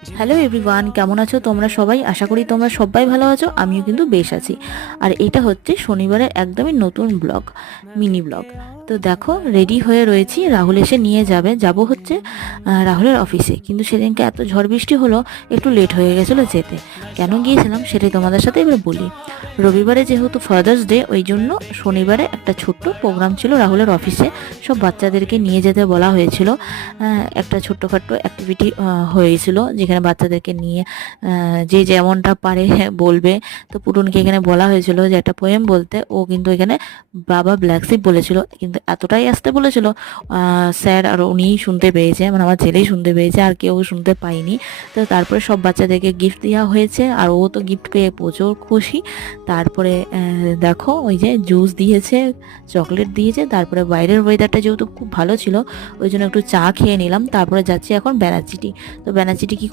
Hello everyone, কেমন আছো তোমরা সবাই? আশা করি তোমরা সবাই ভালো আছো। আমিও কিন্তু বেশ আছি। আর এটা হচ্ছে শনিবারের একদমই নতুন ব্লগ, মিনি ব্লগ। তো দেখো, রেডি হয়ে রয়েছি, রাহুল এসে নিয়ে যাব হচ্ছে রাহুলের অফিসে। কিন্তু সেদিনকে এত ঝড় বৃষ্টি হলো, একটু লেট হয়ে গেছিলো যেতে। কেন গিয়েছিলাম সেটাই তোমাদের সাথে এবার বলি। রবিবারে যেহেতু ফাদার্স ডে, ওই জন্য শনিবারে একটা ছোট্ট প্রোগ্রাম ছিল রাহুলের অফিসে। সব বাচ্চাদেরকে নিয়ে যেতে বলা হয়েছিল। একটা ছোট্টখাট্টো অ্যাক্টিভিটি হয়েছিল, যেখানে বাচ্চাদেরকে নিয়ে যে যেমনটা পারে বলবে। তো পুটুনকে এখানে বলা হয়েছিল যে একটা পোয়েম বলতে। ও কিন্তু এখানে বাবা ব্ল্যাক শিপ বলেছিল, কিন্তু এতটাই আসতে বলেছিল স্যার আর উনিই শুনতে পেয়েছে, মানে আমার ছেলেই শুনতে পেয়েছে, আর কেউ শুনতে পাইনি। তো তারপরে সব বাচ্চাদেরকে গিফট দেওয়া হয়েছে, আর ও তো গিফট পেয়ে প্রচুর খুশি। তারপরে দেখো, ওই যে জুস দিয়েছে, চকলেট দিয়েছে। তারপরে বাইরের ওয়েদারটা যেহেতু খুব ভালো ছিল, ওই জন্য একটু চা খেয়ে নিলাম। তারপরে যাচ্ছি এখন ব্যানার্জিটি। তো ব্যানার্জিটি কী